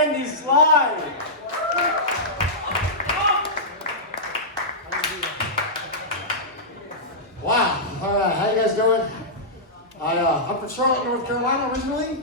Andy Slye. Wow. All right. How you guys doing? I'm from Charlotte, North Carolina originally.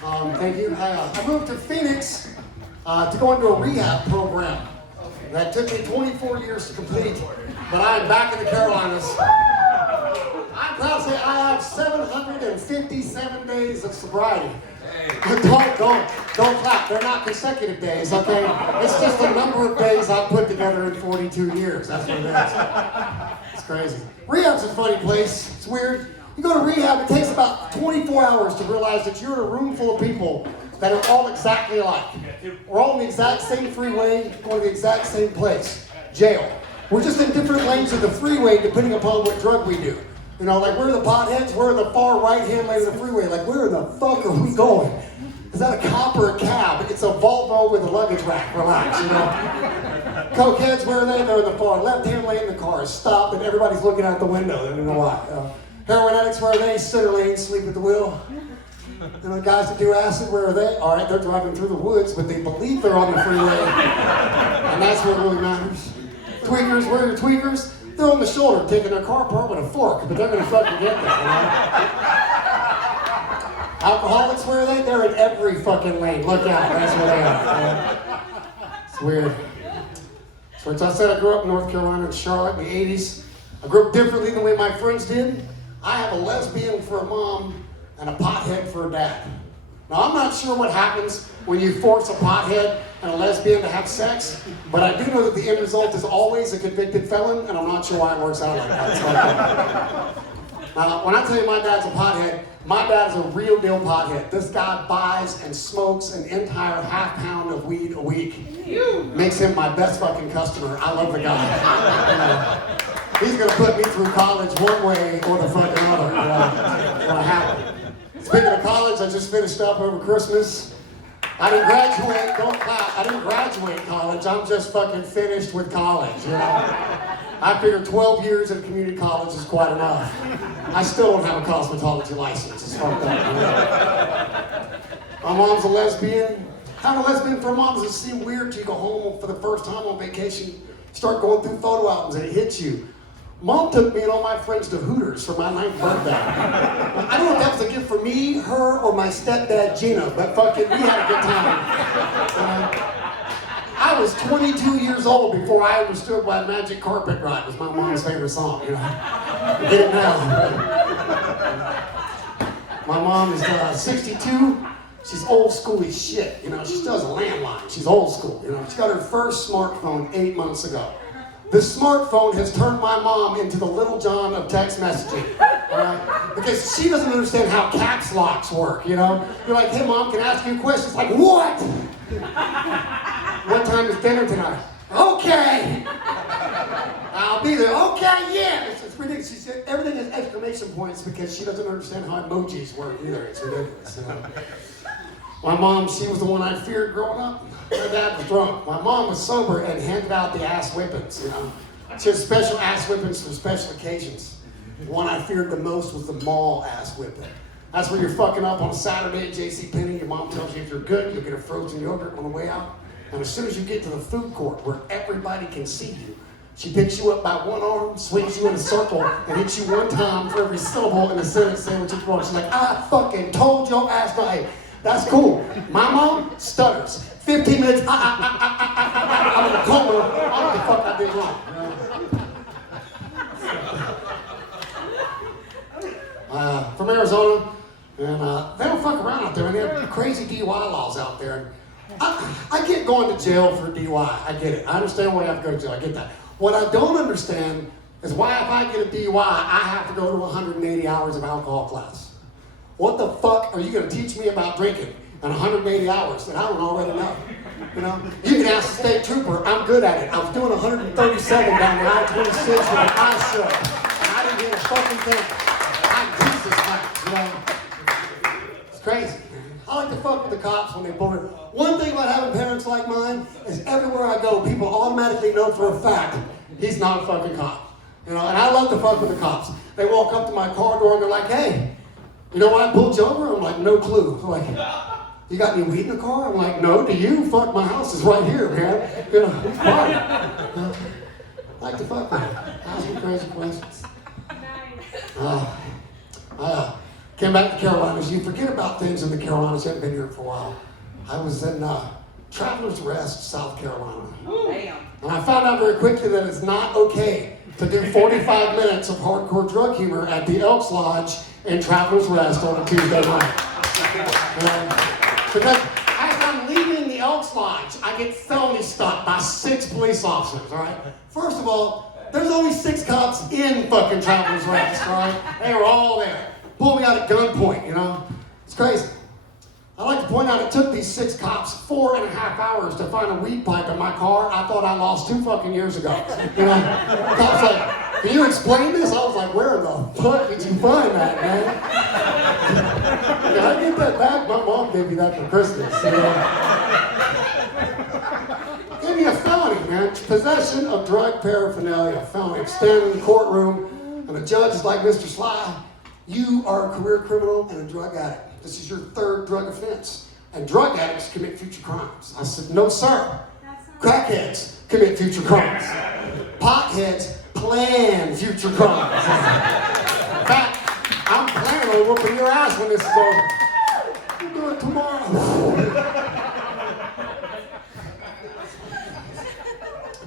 Thank you. I moved to Phoenix to go into a rehab program that took me 24 years to complete, but I'm back in the Carolinas. I'm proud to say I have 757 days of sobriety. Don't clap. They're not consecutive days, okay? It's just the number of days I've put together in 42 years. That's what it is. It's crazy. Rehab's a funny place. It's weird. You go to rehab, it takes about 24 hours to realize that you're in a room full of people that are all exactly alike. We're all in the exact same freeway, going to the exact same place, jail. We're just in different lanes of the freeway depending upon what drug we do. You know, like we're the potheads, we're in the far right-hand lane of the freeway. Like, where the fuck are we going? Is that a cop or a cab? It's a Volvo with a luggage rack. Relax, you know. Cokeheads, where are they? They're in the far left-hand lane. The car is stopped and everybody's looking out the window. They don't know why. Heroin addicts, where are they? Center lane, sleep at the wheel. And the guys that do acid, where are they? All right, they're driving through the woods, but they believe they're on the freeway. And that's what really matters. Tweakers, where are your tweakers? They're on the shoulder taking their car apart with a fork, but they're gonna fucking get there, you know? Alcoholics, where are they? They're in every fucking lane. Look out, that's where they are. Yeah. It's weird. So as I said, I grew up in North Carolina in Charlotte in the 80s. I grew up differently than the way my friends did. I have a lesbian for a mom and a pothead for a dad. Now, I'm not sure what happens when you force a pothead and a lesbian to have sex, but I do know that the end result is always a convicted felon, and I'm not sure why it works out like that. Now, when I tell you my dad's a pothead, my dad's a real deal pothead. This guy buys and smokes an entire half pound of weed a week. Makes him my best fucking customer. I love the guy. He's gonna put me through college one way or the fucking other. It's gonna happen. Speaking of college, I just finished up over Christmas. I didn't graduate, don't clap. I didn't graduate college. I'm just fucking finished with college, you know? I figured 12 years at a community college is quite enough. I still don't have a cosmetology license. It's fucked up. You know? My mom's a lesbian. Having a lesbian for a mom, does it seem weird till you go home for the first time on vacation, start going through photo albums and it hits you? Mom took me and all my friends to Hooters for my 9th birthday. I don't know if that was a gift for me, her, or my stepdad, Gina, but fucking, we had a good time. I was 22 years old before I understood why Magic Carpet Ride was my mom's favorite song, you know. I get it now. My mom is 62. She's old school as shit, you know. She still has a landline. She's old school, you know. She got her first smartphone 8 months ago. This smartphone has turned my mom into the Little John of text messaging, right? Because she doesn't understand how caps locks work, you know? You're like, hey mom, can I ask you a question? It's like, what? What time is dinner tonight? Okay. I'll be there. Okay, yeah. It's ridiculous. She said everything is exclamation points because she doesn't understand how emojis work either. It's ridiculous. You know? My mom, she was the one I feared growing up. My dad was drunk. My mom was sober and handed out the ass whippings, you know. She had special ass whippings for special occasions. The one I feared the most was the mall ass whipping. That's where you're fucking up on a Saturday at JCPenney. Your mom tells you if you're good, you'll get a frozen yogurt on the way out. And as soon as you get to the food court where everybody can see you, she picks you up by one arm, swings you in a circle, and hits you one time for every syllable in the sentence saying what you're wrong. She's like, I fucking told your ass not. Hey, that's cool. My mom stutters. 15 minutes, I'm in a coma. I don't know what the fuck I did wrong. From Arizona, and they don't fuck around out there. I mean, they have crazy DUI laws out there. I get going to jail for DUI. I get it. I understand why you have to go to jail. I get that. What I don't understand is why if I get a DUI, I have to go to 180 hours of alcohol class. What the fuck are you going to teach me about drinking in 180 hours that I don't already know? You know, you can ask the state trooper. I'm good at it. I was doing 137 down the I-26 with an eye shut, and I didn't hear a fucking thing. Jesus Christ, you know, it's crazy. I like to fuck with the cops when they pull it. One thing about having parents like mine is everywhere I go, people automatically know for a fact he's not a fucking cop. You know, and I love to fuck with the cops. They walk up to my car door and they're like, hey, you know why I pulled you over? I'm like, no clue. I'm like, You got any weed in the car? I'm like, no, do you? Fuck, my house is right here, man. You know, it's fine. I like to fuck, man. Ask me crazy questions. I came back to Carolinas. You forget about things in the Carolinas. I haven't been here for a while. I was in Travelers Rest, South Carolina. And I found out very quickly that it's not okay to do 45 minutes of hardcore drug humor at the Elks Lodge in Travelers Rest on a Tuesday night. Because as I'm leaving the Elks Lodge, I get felony stopped by 6 police officers, all right? First of all, there's only 6 cops in fucking Travelers Rest, all right? They were all there. Pulled me out at gunpoint, you know? It's crazy. I'd like to point out it took these 6 cops 4.5 hours to find a weed pipe in my car I thought I lost 2 fucking years ago. You know? The cops like, can you explain this? I was like, where the fuck did you find that, man? Can I get that back? My mom gave me that for Christmas. You know? Gave me a felony, man. Possession of drug paraphernalia, felony. I'm standing in the courtroom, and the judge is like, Mr. Slye, you are a career criminal and a drug addict. This is your 3rd drug offense. And drug addicts commit future crimes. I said, no, sir. Crackheads commit future crimes. Potheads plan future crimes. In fact, I'm planning on whooping your ass when this is over. We'll do it tomorrow.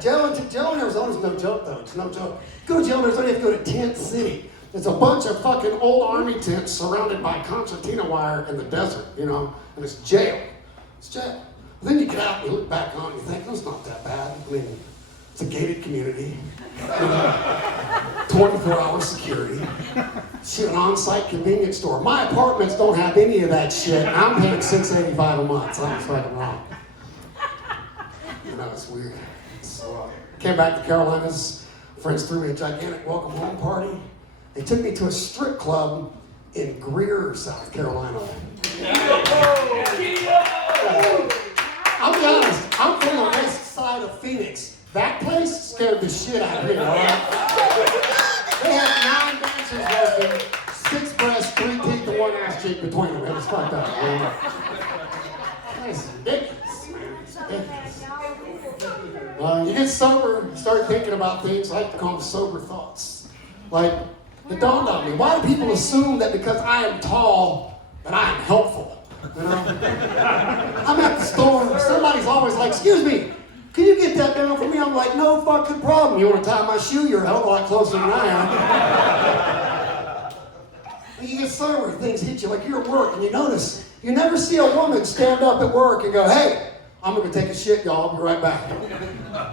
Jail in Arizona is no joke, though. It's no joke. Go to jail in Arizona, you have to go to Tent City. It's a bunch of fucking old army tents surrounded by concertina wire in the desert, you know, and it's jail. It's jail. But then you get out and you look back on it and you think, that's not that bad. I mean, it's a gated community, 24-hour security, shit, an on-site convenience store. My apartments don't have any of that shit. I'm paying $685 a month. Something's fucking wrong. You know, it's weird. So, came back to Carolinas. Friends threw me a gigantic welcome home party. They took me to a strip club in Greer, South Carolina. I'll be honest, I'm from the west side of Phoenix. That place scared the shit out of me, all right? They had 9 dancers working, 6 breasts, 3 teeth, and 1 ass cheek between them. It was fucked up, man. It's ridiculous, man. It's ridiculous. You get sober, you start thinking about things, I like to call them sober thoughts. Like, it dawned on me, why do people assume that because I am tall, that I am helpful? You know? I'm at the store, somebody's always like, excuse me, can you get that down for me? I'm like, no fucking problem. You want to tie my shoe? You're a hell of a lot closer than I am. And you get sober, things hit you, like you're at work, and you notice, you never see a woman stand up at work and go, hey, I'm going to take a shit, y'all. I'll be right back.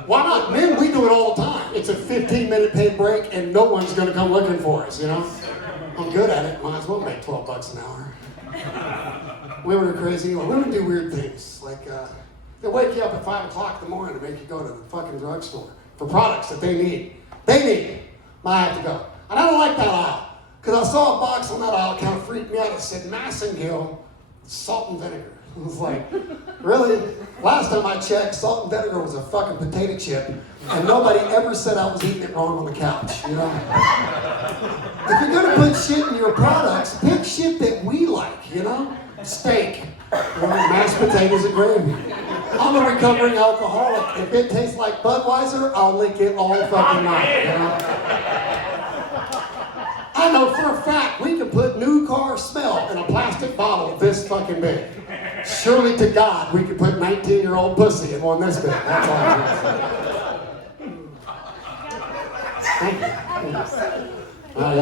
Why not? Men, we do it all the time. It's a 15-minute paid break, and no one's going to come looking for us, you know? I'm good at it. Might as well make $12 an hour. Women are crazy. Women do weird things. Like, they wake you up at 5 o'clock in the morning to make you go to the fucking drugstore for products that they need. They need. I have to go. And I don't like that aisle. Because I saw a box on that aisle, kind of freaked me out. It said Massengill, salt and vinegar. I was like, really? Last time I checked, salt and vinegar was a fucking potato chip, and nobody ever said I was eating it wrong on the couch, you know? If you're gonna put shit in your products, pick shit that we like, you know? Steak, you know, mashed potatoes and gravy. I'm a recovering alcoholic. If it tastes like Budweiser, I'll lick it all fucking night, you know? I know for a fact we can put new car smell in a plastic bottle this fucking big. Surely to God, we could put 19-year-old pussy in one this big. That's all I'm going to say. I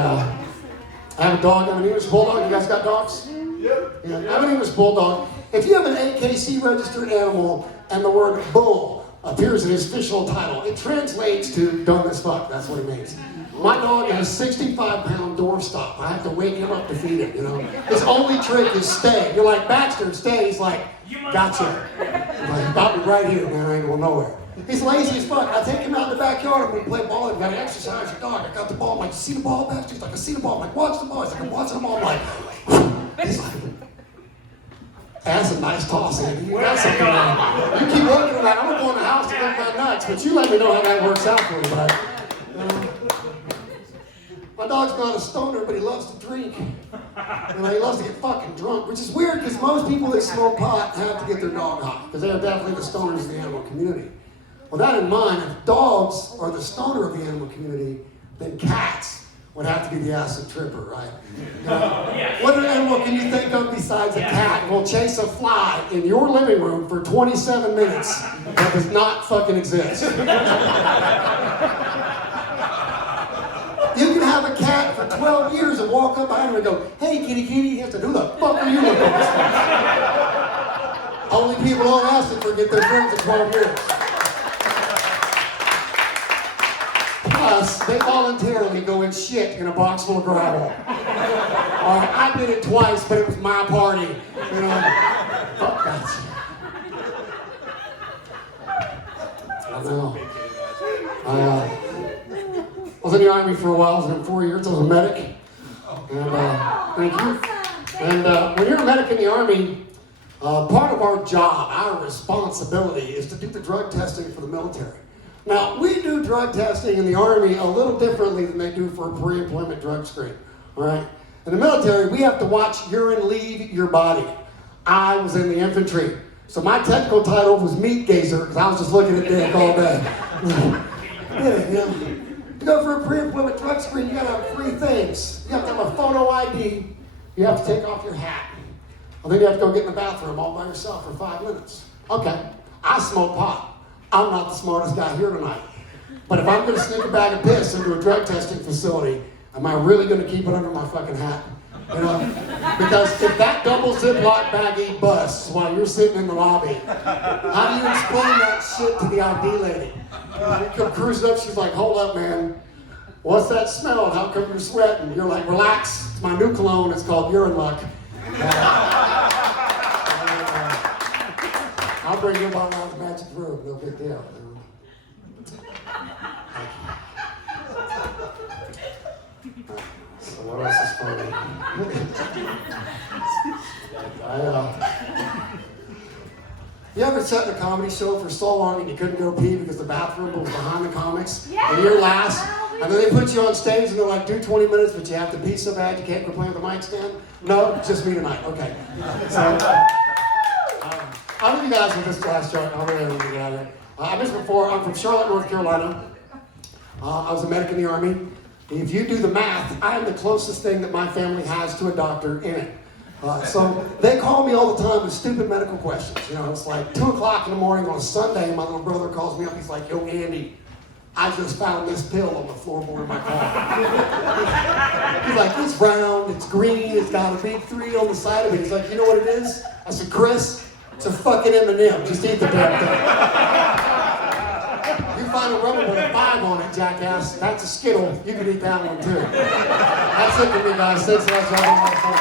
have a dog. I'm an English bulldog. You guys got dogs? Yep. Yeah, I'm an English bulldog. If you have an AKC registered animal and the word bull appears in his official title, it translates to dumb as fuck. That's what it means. My dog is a 65-pound doorstop. I have to wake him up to feed him, you know. His only trick is stay. You're like, Baxter, stay. He's like, gotcha. I'm like, got me right here, man. I ain't going nowhere. He's lazy as fuck. I take him out in the backyard. I'm going to play ball. I've got to exercise your dog. I got the ball. I'm like, you see the ball, Baxter? He's like, I see the ball. I'm like, watch the ball. He's like, I'm watching the ball. I'm like, he's like, that's a nice toss, Andy. You got something there. You keep working on that. I'm going to go in the house to get my nuts, but you let me know how that works out for you, bud. My dog's not a stoner, but he loves to drink. You know, he loves to get fucking drunk, which is weird because most people that smoke pot have to get their dog high because they are definitely the stoners of the animal community. With that in mind, if dogs are the stoner of the animal community, then cats would have to be the acid tripper, right? What other animal can you think of besides a cat will chase a fly in your living room for 27 minutes that does not fucking exist? You can have a cat for 12 years and walk up behind him and go, "Hey, kitty, kitty," he has to, "Who the fuck are you looking at?" Only people on acid forget their friends in 12 years. Plus, they voluntarily go and shit in a box full of gravel. I did it twice, but it was my party. You know, fuck that shit. I know. I was in the Army for a while. I was in 4 years. I was a medic. And thank you. And when you're a medic in the Army, part of our job, our responsibility, is to do the drug testing for the military. Now, we do drug testing in the Army a little differently than they do for a pre-employment drug screen, all right? In the military, we have to watch urine leave your body. I was in the infantry, so my technical title was meat gazer, because I was just looking at dick all day. Yeah, you know, to go for a pre-employment drug screen, you gotta have 3 things. You have to have a photo ID, you have to take off your hat, and then you have to go get in the bathroom all by yourself for 5 minutes. Okay, I smoke pot. I'm not the smartest guy here tonight. But if I'm gonna sneak a bag of piss into a drug testing facility, am I really gonna keep it under my fucking hat? You know? Because if that double Ziploc baggie busts while you're sitting in the lobby, how do you explain that shit to the ID lady? You come cruising up, she's like, "Hold up, man. What's that smell? How come you're sweating?" You're like, "Relax, it's my new cologne, it's called Urine Luck." I'll bring you about out of the magic room, no big deal. So what else is funny? You ever sat in a comedy show for so long and you couldn't go pee because the bathroom was behind the comics? Yeah. And you're last, and then they put you on stage and they're like, "Do 20 minutes, but you have to pee so bad you can't complain with the mic stand"? No, just me tonight. Okay. So, I'll leave you guys with this last joke. I'll really get out of here. I mentioned before, I'm from Charlotte, North Carolina. I was a medic in the Army. If you do the math, I am the closest thing that my family has to a doctor in it. So they call me all the time with stupid medical questions. You know, it's like 2 o'clock in the morning on a Sunday, my little brother calls me up. He's like, "Yo, Andy, I just found this pill on the floorboard of my car." He's like, "It's round, it's green, it's got a big 3 on the side of it." He's like, "You know what it is?" I said, "Chris, it's a fucking M&M. Just eat the damn thing." You find a rubber with a 5 on it, jackass. That's a Skittle. You can eat that one too. That's it for me, guys. Thanks a lot for having me on the phone.